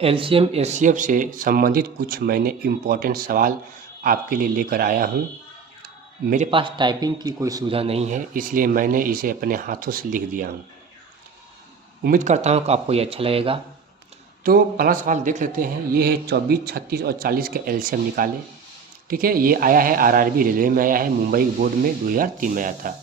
LCM HCF से संबंधित कुछ मैंने इम्पोर्टेंट सवाल आपके लिए लेकर आया हूँ। मेरे पास टाइपिंग की कोई सुविधा नहीं है, इसलिए मैंने इसे अपने हाथों से लिख दिया हूँ। उम्मीद करता हूँ कि आपको ये अच्छा लगेगा। तो पहला सवाल देख लेते हैं। ये है 24, 36 और 40 का एलसीएम निकालें। ठीक है, ये आया है आरआरबी रेलवे में, आया है मुंबई बोर्ड में 2003 में आया था।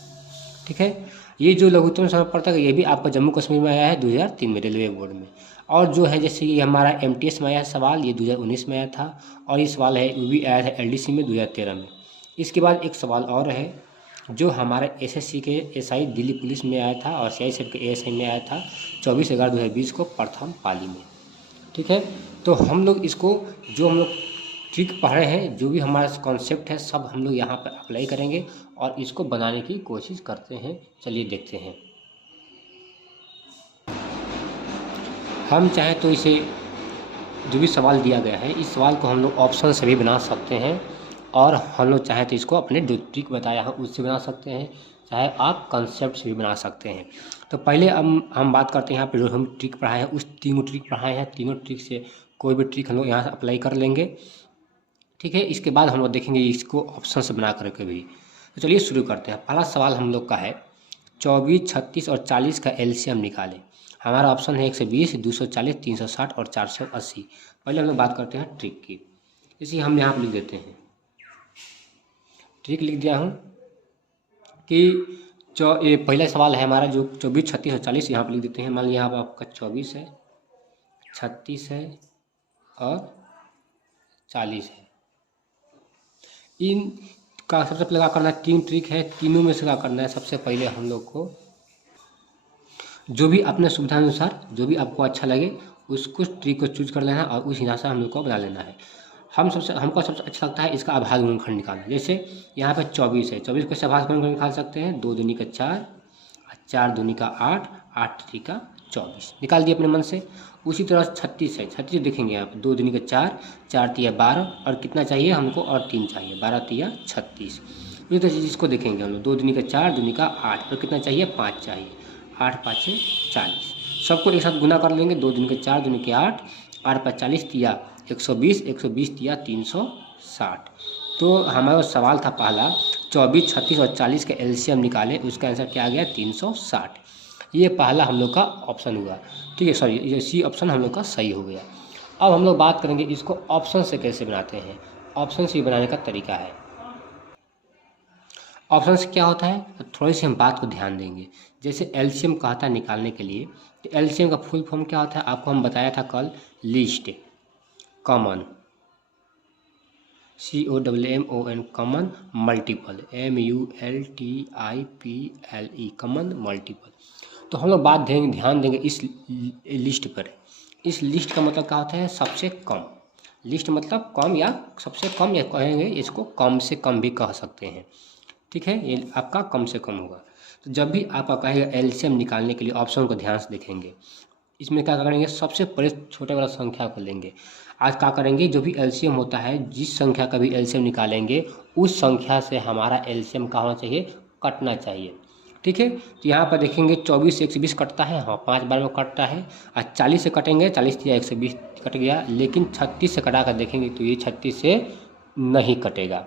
ठीक है, ये जो लघुत्तम समय पड़ता है ये भी आपका जम्मू कश्मीर में आया है 2003 में रेलवे बोर्ड में। और जो है जैसे ये हमारा एमटीएस में आया है सवाल, ये 2019 में आया था। और ये सवाल है वो भी आया था एलडीसी में 2013 में। इसके बाद एक सवाल और है जो हमारे एसएससी के एसआई दिल्ली पुलिस में आया था और सीआईएसएफ के एएसआई में आया था 24/11/2020 को प्रथम पाली में। ठीक है, तो हम लोग इसको जो हम लोग ट्रिक पढ़ रहे हैं, जो भी हमारा कॉन्सेप्ट है, सब हम लोग यहाँ पर अप्लाई करेंगे और इसको बनाने की कोशिश करते हैं। चलिए देखते हैं। हम चाहें तो इसे जो भी सवाल दिया गया है इस सवाल को हम लोग ऑप्शन से भी बना सकते हैं, और हम लोग चाहें तो इसको अपने जो ट्रिक बताया है उससे बना सकते हैं, चाहे आप कंसेप्ट से भी बना सकते हैं। तो पहले हम बात करते हैं यहाँ पे जो हम ट्रिक पढ़ाए हैं, उस तीनों ट्रिक पढ़ाए हैं, तीनों ट्रिक से कोई भी ट्रिक हम लोग यहाँ से अप्लाई कर लेंगे। ठीक है, इसके बाद हम लोग देखेंगे इसको ऑप्शन से बना करके भी। तो चलिए शुरू करते हैं। पहला सवाल हम लोग का है 24, 36 और 40 का एलसीएम निकालें। हमारा ऑप्शन है 120, 240, 360 और 480। पहले हम लोग बात करते हैं ट्रिक की। इसी हम यहाँ पर लिख देते हैं, ट्रिक लिख दिया हूँ कि ये पहला सवाल है हमारा जो 24, 36 और 40 यहाँ पर लिख देते हैं। मान लिया यहाँ पर आपका 24 है, 36 है और 40 है। इन का सबसे पहले क्या करना है, तीन ट्रिक है, तीनों में से क्या करना है, सबसे पहले हम लोग को जो भी अपने सुविधा अनुसार जो भी आपको अच्छा लगे उसको ट्रिक को चूज कर लेना है और उस हिसाब से हम लोग को बना लेना है। हमको सबसे अच्छा लगता है इसका आभाज्य गुणनखंड निकालना। जैसे यहाँ पे 24 है, 24 को कैसे आभाज्य गुणनखंड निकाल सकते हैं, 2 दूनी का 4, 4 दूनी का 8, 8 तीनी का 24 निकाल दिए अपने मन से। उसी तरह 36 है, 36 देखेंगे यहाँ पे 2 दूनी का 4, 4 तिया 12 और कितना चाहिए हमको, और 3 चाहिए, 12 तिया 36। उसी तरह इसको देखेंगे हम लोग 2 दूनी का 4, दूनी का 8 और कितना चाहिए, 5 चाहिए, 8 5 40। सबको एक साथ गुना कर लेंगे, 2 दूनी के 4, दूनी के 8, 8 5 40 तिया 120, 120 तिया 360। तो हमारा सवाल था पहला 24, 36 और 40 का एलसीएम निकाले, उसका आंसर क्या आ गया, 360। ये पहला हम लोग का ऑप्शन हुआ। ठीक है, सॉरी ये सी ऑप्शन हम लोग का सही हो गया। अब हम लोग बात करेंगे इसको ऑप्शन से कैसे बनाते हैं। ऑप्शन से बनाने का तरीका है, ऑप्शन से क्या होता है, तो थोड़ी सी हम बात को ध्यान देंगे। जैसे एलसीएम कहता है निकालने के लिए, तो एलसीएम का फुल फॉर्म क्या होता है, आपको हम बताया था कल, list common, COMMON common multiple, MULTIPLE common multiple. तो हम लोग ध्यान देंगे इस लिस्ट पर। इस लिस्ट का मतलब क्या होता है, सबसे कम। लिस्ट मतलब कम या सबसे कम, या कहेंगे इसको कम से कम भी कह सकते हैं। ठीक है, ये आपका कम से कम होगा। तो जब भी आपका कहेगा एलसीएम निकालने के लिए ऑप्शन को ध्यान से देखेंगे। इसमें क्या करेंगे, सबसे बड़े छोटे वाला संख्या को लेंगे। आज क्या करेंगे, जो भी एलसीएम होता है, जिस संख्या का भी एलसीएम निकालेंगे उस संख्या से हमारा एलसीएम का होना चाहिए, कटना चाहिए। ठीक है, तो यहाँ पर देखेंगे 24 से 120 कटता है, हाँ 5 बार में कटता है। और 40 से कटेंगे, 40 या 120 कट गया। लेकिन 36 से कटा कर देखेंगे तो ये 36 से नहीं कटेगा।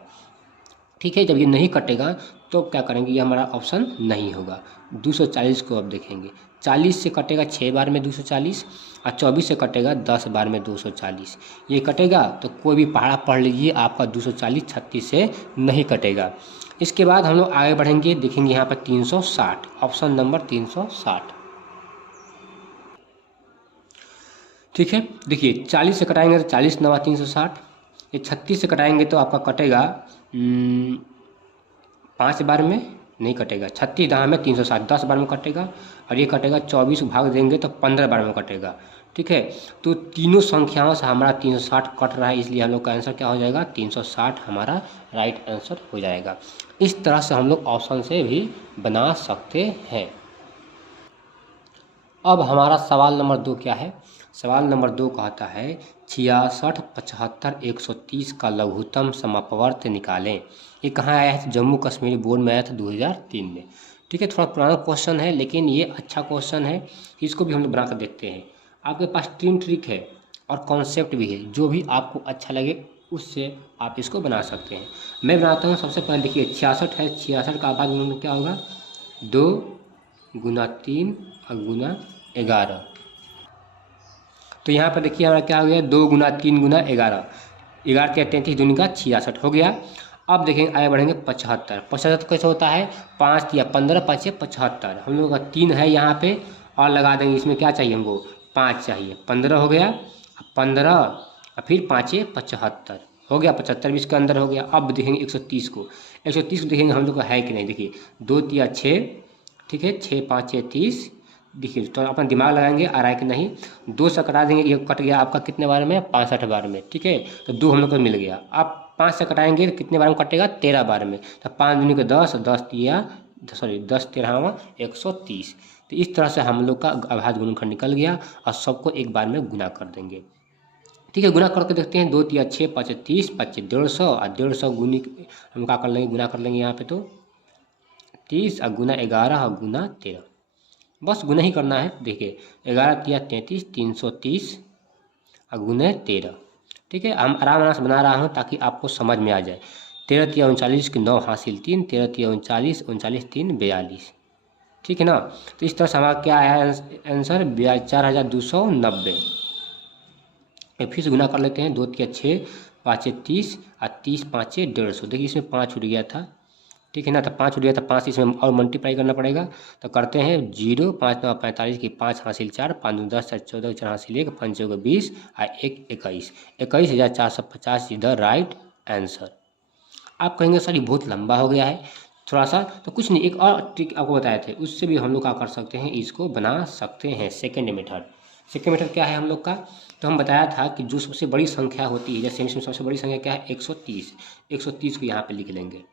ठीक है, जब ये नहीं कटेगा तो क्या करेंगे, ये हमारा ऑप्शन नहीं होगा। 240 को अब देखेंगे, 40 से कटेगा 6 बार में 240, और 24 से कटेगा 10 बार में 240। ये कटेगा तो कोई भी पहाड़ा पढ़ लीजिए, आपका 240 36 से नहीं कटेगा। इसके बाद हम लोग आगे बढ़ेंगे, देखेंगे यहाँ पर 360, ऑप्शन नंबर 360। ठीक है, देखिए 40 से कटाएंगे तो 40 9 360। ये 36 से कटाएंगे तो आपका कटेगा 5 बार में नहीं कटेगा, 36 दहा में 360, 10 बार में कटेगा। और ये कटेगा 24 भाग देंगे तो 15 बार में कटेगा। ठीक है, तो तीनों संख्याओं से हमारा 360 कट रहा है, इसलिए हम लोग का आंसर क्या हो जाएगा, 360 हमारा राइट आंसर हो जाएगा। इस तरह से हम लोग ऑप्शन से भी बना सकते हैं। अब हमारा सवाल नंबर 2 क्या है, सवाल नंबर 2 कहता है 66, 75, 130 का लघुत्तम समपवर्त निकालें। ये कहाँ आया है, जम्मू कश्मीर बोर्ड में आया था 2003 में। ठीक है, थोड़ा पुराना क्वेश्चन है लेकिन ये अच्छा क्वेश्चन है, इसको भी हम लोग बना कर देखते हैं। आपके पास 3 ट्रिक है, और कॉन्सेप्ट भी है, जो भी आपको अच्छा लगे उससे आप इसको बना सकते हैं। मैं बनाता हूँ। सबसे पहले देखिए 66 है, 66 का आबाद गुणन क्या होगा, 2 गुना 3 और गुना 11। तो यहाँ पर देखिए हमारा क्या हो गया, 2 गुना 3 गुना 11, 11 या 33 दूनी का 66 हो गया। अब देखेंगे आगे बढ़ेंगे 75। 75 कैसे होता है, 5 या 15 5 75। हम लोगों का 3 है यहाँ पे और लगा देंगे, इसमें क्या चाहिए हमको, 5 चाहिए, 15 हो गया, 15 और फिर 5 75 हो गया, 75 भी इसके अंदर हो गया। अब देखेंगे 130 को, 130 को देखेंगे हम लोग का है कि नहीं। देखिए 2 तिया 6, ठीक है, 6 5 30। देखिए तो अपन दिमाग लगाएंगे आ रहा है कि नहीं। 2 से कटा देंगे, ये कट गया आपका कितने बार में, 65 बार में, ठीक है। तो 2 हम लोग को मिल गया। अब 5 से कटाएंगे तो कितने बार में कटेगा, 13 बार में। तो 5 दूनी को 10, 10 तिया सॉरी 10 13 130। तो इस तरह से हम लोग का अभाज्य गुणनखंड निकल गया और सबको एक बार में गुना कर देंगे, ठीक है। गुना करके देखते हैं, 2 तिया 6 5 30, 5 150 और 150 गुनी हम क्या कर लेंगे, गुना कर लेंगे यहाँ पे। तो 30 और गुना 11 और गुना 13, बस गुना ही करना है। देखिए 11 तिया 33, 330 और गुने 13, ठीक है। हम आराम से बना रहा हूँ ताकि आपको समझ में आ जाए। 13 तिया 39 की 9 हासिल 3, 13 तिया 39, 39 3 42, ठीक है ना। तो इस तरह से हमारा क्या आया आंसर, 4290। फिर से गुना कर लेते हैं, 2 तिया 6 5 30 और 30 5 150। देखिए इसमें 5 छूट गया था, ठीक है ना। तो 5 छूट गया था, 5 इसमें और मल्टीप्लाई करना पड़ेगा। तो करते हैं 0 5 9 45 की 5 हासिल 4, 5 2 10 4 14 4 हासिल 1, 5 चौके 20 और 1 21, 21,450 इज द राइट आंसर। आप कहेंगे सर ये बहुत लंबा हो गया है थोड़ा सा, तो कुछ नहीं, एक और ट्रिक आपको बताए थे, उससे भी हम लोग क्या कर सकते हैं, इसको बना सकते हैं। सेकेंड मेथड, सेकेंड मेथड क्या है हम लोग का, तो हम बताया था कि जो सबसे बड़ी संख्या होती है, जैसे इसमें सबसे बड़ी संख्या क्या है, 130। 130 को यहाँ पे लिख लेंगे,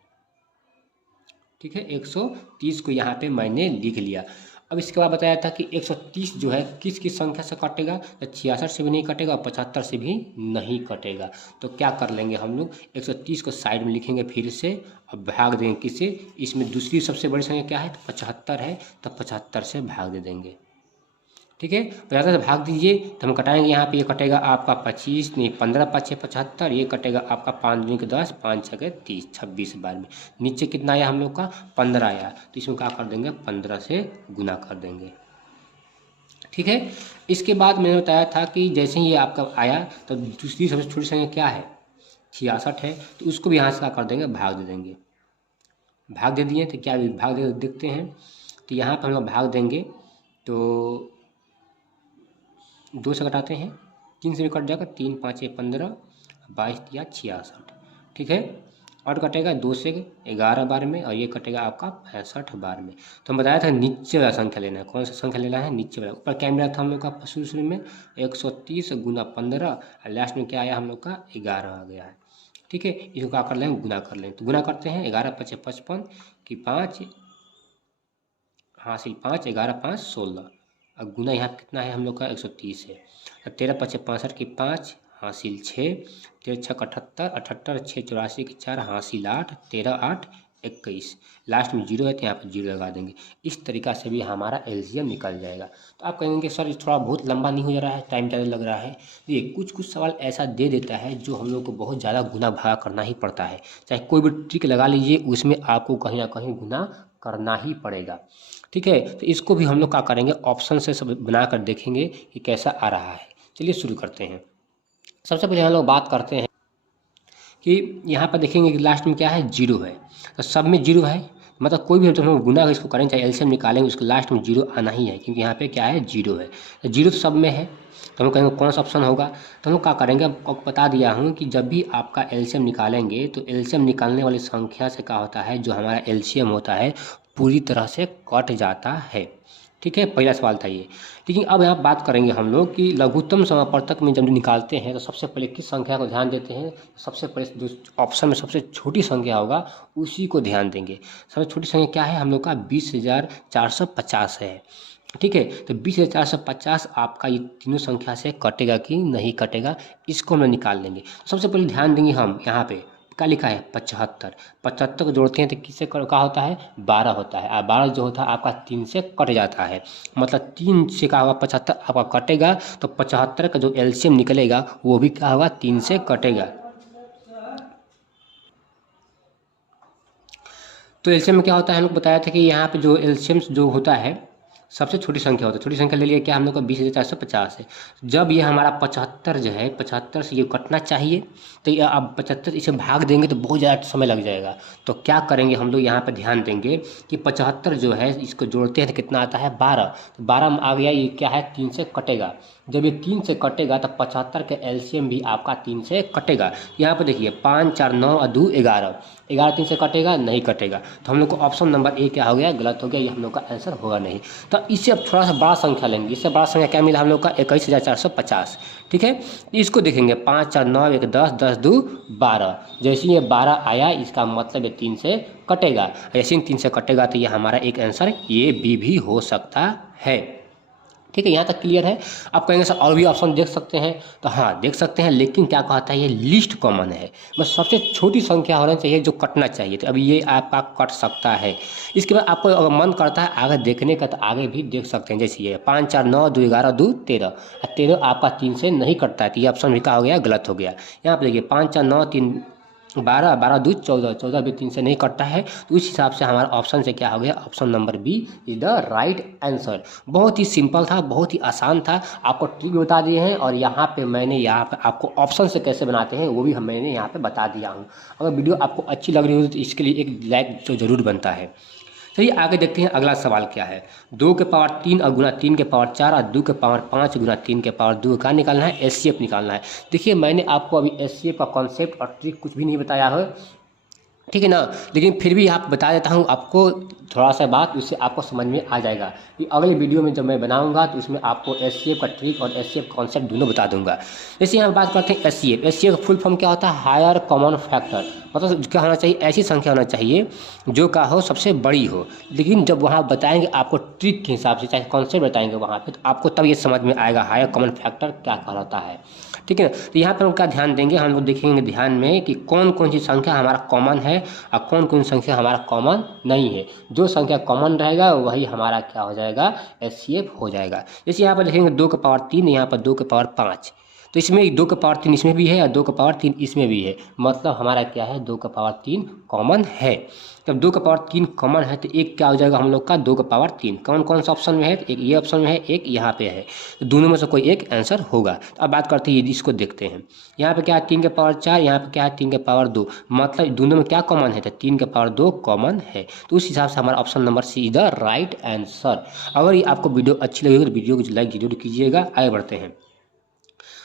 ठीक है। 130 को यहाँ पे मैंने लिख लिया। अब इसके बाद बताया था कि 130 जो है किस किस संख्या से कटेगा, तो 66 से भी नहीं कटेगा और 75 से भी नहीं कटेगा। तो क्या कर लेंगे हम लोग, 130 को साइड में लिखेंगे फिर से और भाग देंगे किससे, इसमें दूसरी सबसे बड़ी संख्या क्या है, तो 75 है, तो 75 से भाग दे देंगे, ठीक है। 75 से भाग दीजिए तो हम कटाएंगे यहाँ पे, ये कटेगा आपका 25 नहीं 15 5 75, ये कटेगा आपका 5 दूनी के 10, 5 6 30, 26 बार में। नीचे कितना आया हम लोग का, 15 आया, तो इसमें क्या कर देंगे, 15 से गुना कर देंगे, ठीक है। इसके बाद मैंने बताया था कि जैसे ही ये आपका आया तो दूसरी सबसे छोटी संख्या क्या है, 66 है, तो उसको भी यहाँ से क्या कर देंगे, भाग दे देंगे। भाग दे दिए तो क्या भाग दे देखते हैं, तो यहाँ पर हम लोग भाग देंगे तो 2 से घटाते हैं, 3 से भी कट जाएगा, 3 5 15, 22 तिया 66, ठीक है। और कटेगा 2 से 11 बार में और ये कटेगा आपका 65 बार में। तो हम बताया था नीचे वाला संख्या लेना है, कौन सा संख्या लेना है, नीचे वाला। ऊपर क्या मिला था हम लोग का शुरू में 130 गुना 15 और लास्ट में क्या आया हम लोग का 11 आ गया है, ठीक है। इसको क्या कर लेंगे, गुना कर लेंगे। तो गुना करते हैं, 11 5 55 की 5 हासिल 5, 11 5 16 और गुना यहाँ कितना है हम लोग का 130 है। 13 5 65 की 5 हासिल 6, 13 6 78, 78 6 84 की 4 हासिल 8, 13 8 21, लास्ट में 0 है तो यहाँ पर 0 लगा देंगे। इस तरीका से भी हमारा एलसीएम निकल जाएगा। तो आप कहेंगे सर थोड़ा बहुत लंबा नहीं हो जा रहा है, टाइम ज़्यादा लग रहा है। देखिए कुछ कुछ सवाल ऐसा दे देता है जो हम लोग को बहुत ज़्यादा गुना भागा करना ही पड़ता है। चाहे कोई भी ट्रिक लगा लीजिए, उसमें आपको कहीं ना कहीं गुना करना ही पड़ेगा, ठीक है। तो इसको भी हम लोग क्या करेंगे, ऑप्शन से सब बना कर देखेंगे कि कैसा आ रहा है। चलिए शुरू करते हैं। सबसे पहले हम लोग बात करते हैं कि यहाँ पर देखेंगे कि लास्ट में क्या है, 0 है। तो सब में 0 है, मतलब कोई भी हम लोग गुना इसको करेंगे, चाहे एलसीएम निकालेंगे, उसके लास्ट में 0 आना ही है, क्योंकि यहाँ पे क्या है, 0 है। तो 0 तो सब में है, तो हम कहेंगे कौन सा ऑप्शन होगा। तो हम लोग क्या करेंगे, आपको बता दिया हूँ कि जब भी आपका एलसीएम निकालेंगे तो एलसीएम निकालने वाली संख्या से क्या होता है, जो हमारा एलसीएम होता है पूरी तरह से कट जाता है, ठीक है। पहला सवाल था ये। लेकिन अब यहाँ बात करेंगे हम लोग कि लघुत्तम समापवर्तक में जब निकालते हैं तो सबसे पहले किस संख्या को ध्यान देते हैं, सबसे पहले जो ऑप्शन में सबसे छोटी संख्या होगा उसी को ध्यान देंगे। सबसे छोटी संख्या क्या है हम लोग का, 20,450 है, ठीक है। तो 20,450 आपका ये तीनों संख्या से कटेगा कि नहीं कटेगा, इसको हम निकाल लेंगे। सबसे पहले ध्यान देंगे हम यहाँ पे क्या लिखा है 75। 75 को जोड़ते हैं तो किससे क्या होता है 12 होता है, और 12 जो होता है आपका 3 से कट जाता है, मतलब 3 से क्या होगा 75 आपका कटेगा, तो 75 का जो एलसीएम निकलेगा वो भी क्या होगा 3 से कटेगा। तो एलसीएम में क्या होता है, हम लोग बताया था कि यहाँ पे जो एलसीएम जो होता है सबसे छोटी संख्या होती है, छोटी संख्या ले लिए क्या हम लोग का 20,450 है। जब ये हमारा 75 जो है 75 से ये कटना चाहिए, तो ये अब 75 इसे भाग देंगे तो बहुत ज़्यादा समय लग जाएगा। तो क्या करेंगे हम लोग यहाँ पे ध्यान देंगे कि 75 जो है इसको जोड़ते हैं तो कितना आता है 12, तो 12 में आ गया, ये क्या है 3 से कटेगा। जब ये 3 से कटेगा तो 75 का एलसीएम भी आपका 3 से कटेगा। यहाँ पर देखिए 5 4 9 और 2 11, 11 3 से कटेगा नहीं कटेगा, तो हम लोग को ऑप्शन नंबर ए क्या हो गया गलत हो गया, ये हम लोग का आंसर होगा नहीं। तो इससे अब थोड़ा सा बड़ा संख्या लेंगे, इससे बड़ा संख्या क्या मिला हम लोग का 21,450। ठीक है, इसको देखेंगे 5 4 9 1 10 10 2 12, जैसे ये 12 आया इसका मतलब ये 3 से कटेगा, जैसे ही 3 से कटेगा तो ये हमारा एक आंसर ये बी भी हो सकता है। ठीक है, यहाँ तक क्लियर है। आप कहेंगे सर और भी ऑप्शन देख सकते हैं, तो हाँ देख सकते हैं, लेकिन क्या कहता है ये लिस्ट कॉमन है, बस सबसे छोटी संख्या होना चाहिए जो कटना चाहिए, तो अभी ये आपका कट सकता है। इसके बाद आपको अगर मन करता है आगे देखने का तो आगे भी देख सकते हैं, जैसे ये 5 4 9 2 11 2 13, 13 आपका 3 से नहीं कटता है, तो ये ऑप्शन भी क्या हो गया गलत हो गया। यहाँ पर देखिए 5 4 9 3 12 12 2 14, 14 भी 3 से नहीं कटता है, तो उस हिसाब से हमारा ऑप्शन से क्या हो गया option number B is the right answer. बहुत ही सिंपल था, बहुत ही आसान था, आपको ट्रिक बता दिए हैं, और यहाँ पे मैंने यहाँ पे आपको ऑप्शन से कैसे बनाते हैं वो भी मैंने यहाँ पे बता दिया हूँ। अगर वीडियो आपको अच्छी लग रही हो तो इसके लिए एक लाइक तो ज़रूर बनता है। चलिए आगे देखते हैं अगला सवाल क्या है। 2 के पावर 3 और गुना 3 के पावर 4 और 2 के पावर 5 गुना 3 के पावर 2 का निकालना है, एचसीएफ निकालना है। देखिए मैंने आपको अभी एचसीएफ का कॉन्सेप्ट और ट्रिक कुछ भी नहीं बताया है, ठीक है ना, लेकिन फिर भी आप बता देता हूँ आपको थोड़ा सा बात, उससे आपको समझ में आ जाएगा कि अगले वीडियो में जब मैं बनाऊंगा तो उसमें आपको एचसीएफ का ट्रिक और एचसीएफ कॉन्सेप्ट दोनों बता दूंगा। जैसे यहाँ बात करते हैं एचसीएफ, एचसीएफ का फुल फॉर्म क्या होता है हायर कॉमन फैक्टर, मतलब क्या होना चाहिए ऐसी संख्या होना चाहिए जो का हो सबसे बड़ी हो, लेकिन जब वहाँ बताएंगे आपको ट्रिक के हिसाब से चाहे कॉन्सेप्ट बताएंगे वहाँ पे, तो आपको तब ये समझ में आएगा हायर कॉमन फैक्टर क्या कहलाता है। ठीक है, तो यहाँ पर हम क्या ध्यान देंगे, हम लोग देखेंगे ध्यान में कि कौन कौन सी संख्या हमारा कॉमन है और कौन कौन संख्या हमारा कॉमन नहीं है। जो संख्या कॉमन रहेगा वही हमारा क्या हो जाएगा एचसीएफ हो जाएगा। जैसे यहाँ पर देखेंगे 2 के पावर 3, यहाँ पर 2 के पावर 5, तो इसमें 2 का पावर 3 इसमें भी है और 2 का पावर 3 इसमें भी है, मतलब हमारा क्या है 2 का पावर 3 कॉमन है। जब 2 का पावर 3 कॉमन है तो एक क्या हो जाएगा हम लोग का 2 का पावर 3, कौन कौन सा ऑप्शन में है, एक ये ऑप्शन में है एक यहाँ पे है, तो दोनों में से कोई एक आंसर होगा। तो अब बात करते हैं इसको देखते हैं, यहाँ पे क्या है 3 के पावर 4, यहाँ पे क्या है 3 के पावर 2, मतलब दोनों में क्या कॉमन है तो 3 के पावर 2 कॉमन है, तो उस हिसाब से हमारा option number C is the right answer. अगर ये आपको वीडियो अच्छी लगी तो वीडियो को लाइक जरूर कीजिएगा। आगे बढ़ते हैं,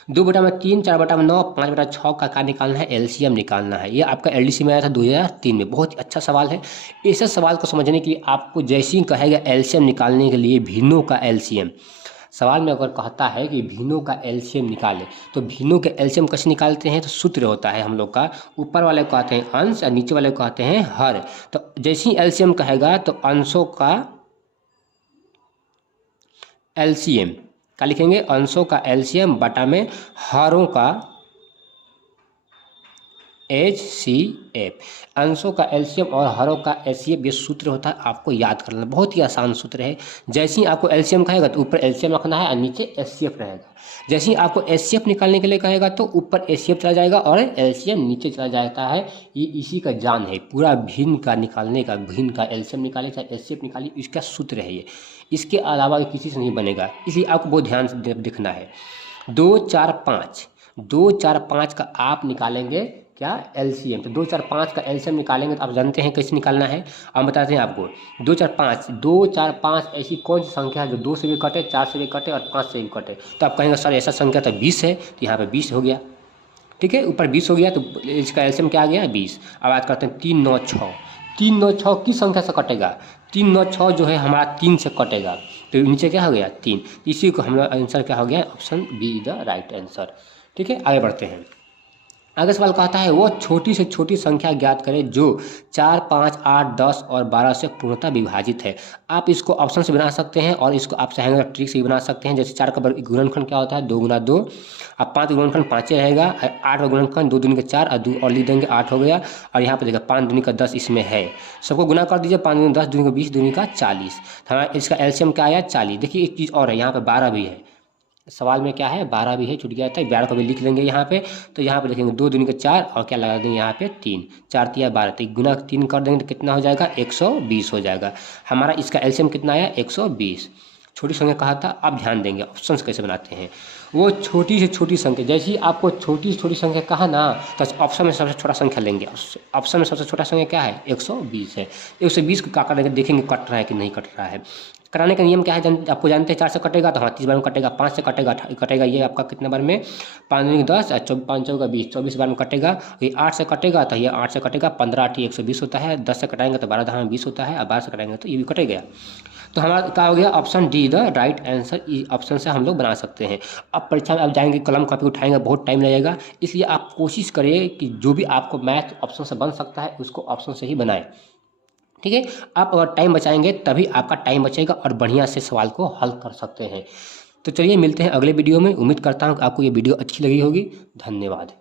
2/3, 4/9, 5/6 का निकालना है, एलसीएम निकालना है। ये आपका एलडीसी में आया था 2003 में, बहुत ही अच्छा सवाल है। इस सवाल को समझने के लिए आपको जैसे ही कहेगा एलसीएम निकालने के लिए भिन्नों का एलसीएम, सवाल में अगर कहता है कि भिन्नों का एलसीएम निकाले, तो भिन्नों के एलसीएम कैसे निकालते हैं, तो सूत्र होता है हम लोग का, ऊपर वाले को कहते हैं अंश और नीचे वाले को कहते हैं हर। तो जैसे ही एलसीएम कहेगा तो अंशों का एलसीएम क्या लिखेंगे, अंशों का एलसीएम बटा में हरों का एचसीएफ, अंशों का एलसीएम और हरों का एचसीएफ, ये सूत्र होता है आपको याद करना, बहुत ही आसान सूत्र है। जैसे ही आपको एलसीएम कहेगा तो ऊपर एलसीएम रखना है और नीचे एचसीएफ रहेगा। जैसे ही आपको एचसीएफ निकालने के लिए कहेगा तो ऊपर एचसीएफ चला जाएगा और एलसीएम नीचे चला जाता है। ये इसी का जान है, पूरा भिन्न का निकालने का, भिन्न का एलसीएम निकाले चाहे एचसीएफ निकाले, इसका सूत्र है ये, इसके अलावा किसी से नहीं बनेगा, इसलिए आपको बहुत ध्यान से देखना है। 2 4 5, 2 4 5 का आप निकालेंगे क्या एलसीएम, तो 2 4 5 का एलसीएम निकालेंगे तो आप जानते हैं कैसे निकालना है, अब बताते हैं आपको। 2 4 5, 2 4 5 ऐसी कौन सी संख्या है जो 2 से भी कटे, 4 से भी कटे और 5 से भी कटे, तो आप कहेंगे सर ऐसा संख्या तो 20 है, तो यहाँ पे 20 हो गया। ठीक है, ऊपर 20 हो गया तो इसका एलसीएम क्या आ गया 20। अब बात करते हैं 3 9 6, 3 9 6 किस संख्या से कटेगा, 3 9 6 जो है हमारा 3 से कटेगा, तो नीचे क्या हो गया 3, इसी को हमारा आंसर क्या हो गया option be the right answer. ठीक है, आगे बढ़ते हैं, अगला सवाल कहता है वो छोटी से छोटी संख्या ज्ञात करें जो 4, 5, 8, 10 और 12 से पूर्णतः विभाजित है। आप इसको ऑप्शन से बना सकते हैं और इसको आप चाहेंगे तो ट्रिक से भी बना सकते हैं। जैसे 4 का गुणनखंड क्या होता है 2 गुना 2, अब 5 का गुणनखंड 5 रहेगा, 8 का गुणनखंड 2 दूनी का 4 और 2 और लिख देंगे 8 हो गया। और यहाँ पर देखिए 5 दूनी का 10 इसमें है, सबको गुना कर दीजिए। 5 दूनी 10, दूनी का 20, दूनी का 40। हमारा इसका एलसीएम क्या आया 40। देखिए एक चीज़ और है, यहाँ पर 12 भी है, सवाल में क्या है 12 भी है, छूट गया था। 12 को भी लिख लेंगे यहाँ पे। तो यहाँ पे लिखेंगे 2 दूनी का 4 और क्या लगा देंगे यहाँ पे 3, 4 तिया 12, तो गुना 3 कर देंगे तो कितना हो जाएगा 120 हो जाएगा। हमारा इसका एलसीएम कितना आया 120। छोटी संख्या कहा था, आप ध्यान देंगे ऑप्शन कैसे बनाते हैं। वो छोटी से छोटी संख्या, जैसे ही आपको छोटी से छोटी संख्या कहा ना तो ऑप्शन में सबसे छोटा संख्या लेंगे। ऑप्शन में सबसे छोटा संख्या क्या है 120 है। 120 को क्या करेंगे देखेंगे कट रहा है कि नहीं कट रहा है। कराने का नियम क्या है आपको जानते हैं, 4 से कटेगा तो हाँ 30 बार में कटेगा, 5 से कटेगा ये आपका कितने बार में 5 दूनी 10 और 5 चौका 20, 24 बार में कटेगा। ये 8 से कटेगा तो ये 8 से कटेगा, 15 8 120 होता है। 10 से कटाएंगे तो 12 10 20 होता है, और 12 से कटाएंगे तो ये भी कट गया। तो हमारा क्या हो गया option D the right answer. इस ऑप्शन से हम लोग बना सकते हैं। अब परीक्षा में आप जाएंगे कलम कापी उठाएंगे बहुत टाइम लगेगा, इसलिए आप कोशिश करिए कि जो भी आपको मैथ ऑप्शन से बन सकता है उसको ऑप्शन से ही बनाएं। ठीक है, आप अगर टाइम बचाएंगे तभी आपका टाइम बचेगा और बढ़िया से सवाल को हल कर सकते हैं। तो चलिए मिलते हैं अगले वीडियो में। उम्मीद करता हूँ कि आपको ये वीडियो अच्छी लगी होगी। धन्यवाद।